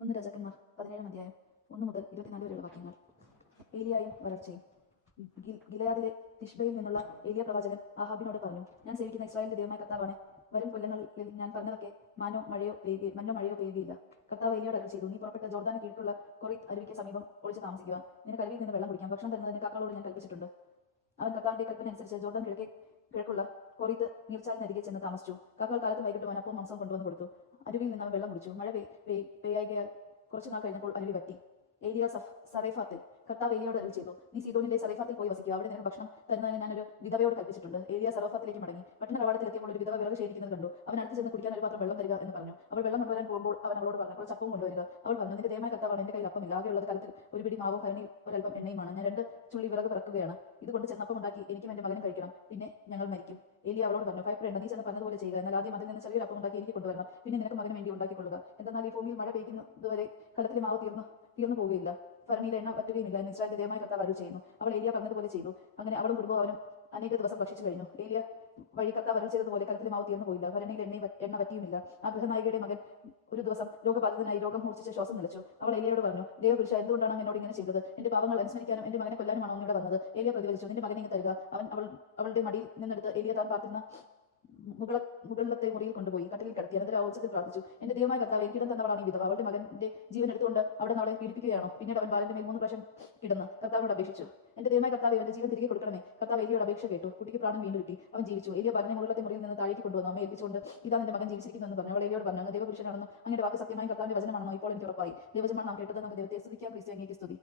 ഒന്ന് രാജാക്കന്മാർ 17 അധ്യായം 1 മുതൽ 24 വരെയുള്ള വാക്യങ്ങൾ. ഏലിയായും വരൾച്ചയും. ഗിലെയാദിലെ തിശ്ബയിൽ നിന്നുള്ള ഏലിയ പ്രവാചകൻ ആഹാബിനോട് പറഞ്ഞു, ഞാൻ സേവിക്കുന്ന ഇസ്രായേലിന്റെ ദൈവമായ കർത്താവാണ്. വരും കൊല്ലങ്ങളിൽ ഞാൻ പറഞ്ഞതൊക്കെ മന്നോ മഴയോ പെയ്യുകയില്ല. കർത്താവ് ഏലിയോട് അരുളി ചെയ്തു, നീ പുറപ്പെട്ട ജോർദാന് കീഴിലുള്ള കൊറിത്ത് അരുവിക്ക് സമീപം ഒളിച്ച് താമസിക്കുക. നിനക്ക് അരുവിയിൽ നിന്ന് വെള്ളം കുടിക്കാം. ഭക്ഷണം തരുന്നതിന് കാക്കകളോട് ഞാൻ കൽപ്പിച്ചിട്ടുണ്ട്. അവൻ കർത്താവിന്റെ കൽപ്പന അനുസരിച്ച് ജോർദാൻ കിഴക്കുള്ള കൊറിത്ത് നീർച്ചാലിനരികെ ചെന്ന് താമസിച്ചു. കാക്കകൾ കാലത്ത് വൈകിട്ട് വനപ്പവും മാംസവും കൊണ്ടുവന്ന് കൊടുത്തു. അരുവിയിൽ നിന്ന് അവൻ വെള്ളം കുടിച്ചു. മഴ പെയ്യായികയാൽ കുറച്ചു നാൾ കഴിഞ്ഞപ്പോൾ അരുവി വറ്റി. ഏലിയ സറേഫാത്തിൽ. കർത്താവ് ഏലിയോട് അരുളി ചെയ്തു, നീ സീദോനിലെ സറേഫാത്തിൽ പോയി വസിക്കുക. അവിടെ നിനക്ക് ഭക്ഷണം തരുന്നതിന് ഞാൻ ഒരു വിധവയോട് കൽപ്പിച്ചിട്ടുണ്ട്. ഏലിയ സറേഫാത്തിലേക്ക് മടങ്ങി. പട്ടണ കവാടത്തിലെത്തിയപ്പോൾ ഒരു വിധവ വിറക് ശേഖരിക്കുന്നത് കണ്ടു. അവൻ അടുത്ത് ചെന്ന് കുടിക്കാൻ ഒരു പാത്രം വെള്ളം തരിക എന്ന് പറഞ്ഞു. അവൾ വെള്ളം കൊണ്ടുവരാൻ പോകുമ്പോൾ അവൻ അവളോട് പറഞ്ഞപ്പോൾ ചപ്പവും കൊണ്ടുവരിക. അവൾ പറഞ്ഞു, നിന്റെ ദൈവമായ കർത്താവാണ്, എന്റെ കയ്യിൽ അപ്പമില്ല. ആകെയുള്ളത് കലത്തിൽ ഒരു പിടി മാവും ഭരണിയിൽ ഒരൽപ്പം എണ്ണയുമാണ്. ഞാൻ 2 ചുള്ളി വിറക് പിറക്കുകയാണ്. ഇതുകൊണ്ട് ചെന്നപ്പം ഉണ്ടാക്കി എനിക്കും എന്റെ മകനും കഴിക്കണം. പിന്നെ ഞങ്ങൾ മരിക്കും. ഏലിയ അവളോട് പറഞ്ഞു, ഭയപ്പെടേണ്ട, നീ ചെന്ന് പറഞ്ഞതുപോലെ ചെയ്യുക. എന്നാൽ ആദ്യം അതിൽ നിന്ന് ചെറിയൊരു അപ്പം ഉണ്ടാക്കി എനിക്ക് കൊണ്ടുവരണം. പിന്നെ നിനക്ക് മകന് വേണ്ടി ഉണ്ടാക്കിക്കൊള്ളുക. എന്തെന്നാൽ ഈ ഭൂമിയിൽ മഴ പെയ്യുന്നതുവരെ കലത്തിലെ മാവ് തീർന്നു പോവുകയില്ല, ഭരണിയിൽ എണ്ണ പറ്റുകയുമില്ല എന്ന് ഇസ്രായേലിന്റെ ദൈവമായ കർത്താവ് അരുളി ചെയ്യുന്നു. അവൾ ഏലിയ പറഞ്ഞതുപോലെ ചെയ്തു. അങ്ങനെ അവളും കുടുംബവും അവനും അനേക ദിവസം ഭക്ഷിച്ചു കഴിഞ്ഞു. ഏലിയ വഴി കർത്താവ് അരുളി ചെയ്തതുപോലെ കലത്തിലെ മാവ് തീർന്നു പോയില്ല, ഭരണിയിൽ എണ്ണ പറ്റിയുമില്ല. ആ ഗൃഹനായികയുടെ മകൻ ഒരു ദിവസം രോഗബാധിതനായി രോഗം മൂർച്ഛിച്ച് ശ്വാസം നിലച്ചു. അവൾ ഏലിയയോട് പറഞ്ഞു, ദേവപുരുഷ, എന്തുകൊണ്ടാണ് എന്നോട് ഇങ്ങനെ ചെയ്തത്? എന്റെ പാവങ്ങൾ അനുസ്മരിക്കാനും എന്റെ മകനെ കൊല്ലാനുമാണോ അങ്ങോട്ട് വന്നത്? ഏലിയ പ്രതികരിച്ചു, നിന്റെ മകനെ ഇങ്ങ് തരിക. അവളുടെ മടിയിൽ നിന്നെടുത്ത് ഏലിയ താൻ പാർക്കുന്ന മുകളിലത്തെ മുറിയിൽ കൊണ്ടുപോയി കട്ടിലിൽ കിടത്തി. എന്നിട്ട് ആവശ്യത്തിൽ പ്രാർത്ഥിച്ചു, എന്റെ ദൈവമായ കർത്താവ്, എനിക്കിടം തന്നവളാണ് ഈ വിധവ. അവളുടെ മകന്റെ ജീവൻ എടുത്തുകൊണ്ട് അവിടെ അവളെ പീഡിപ്പിക്കുകയാണോ? പിന്നീട് അവൻ ബാലന്റെ മേൽ 3 പ്രാവശ്യം കിടന്ന് കർത്താവിനോട് അപേക്ഷിച്ചു, എന്റെ ദൈവമായ കർത്താവ്, അവന്റെ ജീവൻ തിരികെ കൊടുക്കണമേ. കർത്താവ് ഏലിയോട് അപേക്ഷ കേട്ടു. കുട്ടിക്ക് പ്രാണൻ വീണ്ടും കിട്ടി. അവൻ ജീവിച്ചു. ഏലിയ ബാലനെ മുകളിലത്തെ മുറിയിൽ നിന്ന് താഴേക്ക് കൊണ്ടുവന്നു അമ്മയെ ഏൽപ്പിച്ചുകൊണ്ട്, ഇതാ നിന്റെ മകൻ ജീവിച്ചിരിക്കുന്നു എന്ന് പറഞ്ഞു. അവൾ ഏലിയോട് പറഞ്ഞു, അങ്ങ് ദൈവപുരുഷനാണെന്നും അങ്ങയുടെ വാക്ക് സത്യമായി കർത്താവിന്റെ വചനമാണെന്നോ ഇപ്പോൾ എനിക്ക് ഉറപ്പായി. ദൈവജനമാണ് നാം കേട്ടത്. നമുക്ക് ദൈവത്തെ സ്തുതിക്കാം. ക്രിസ്തു അങ്ങേക്ക് സ്തുതി.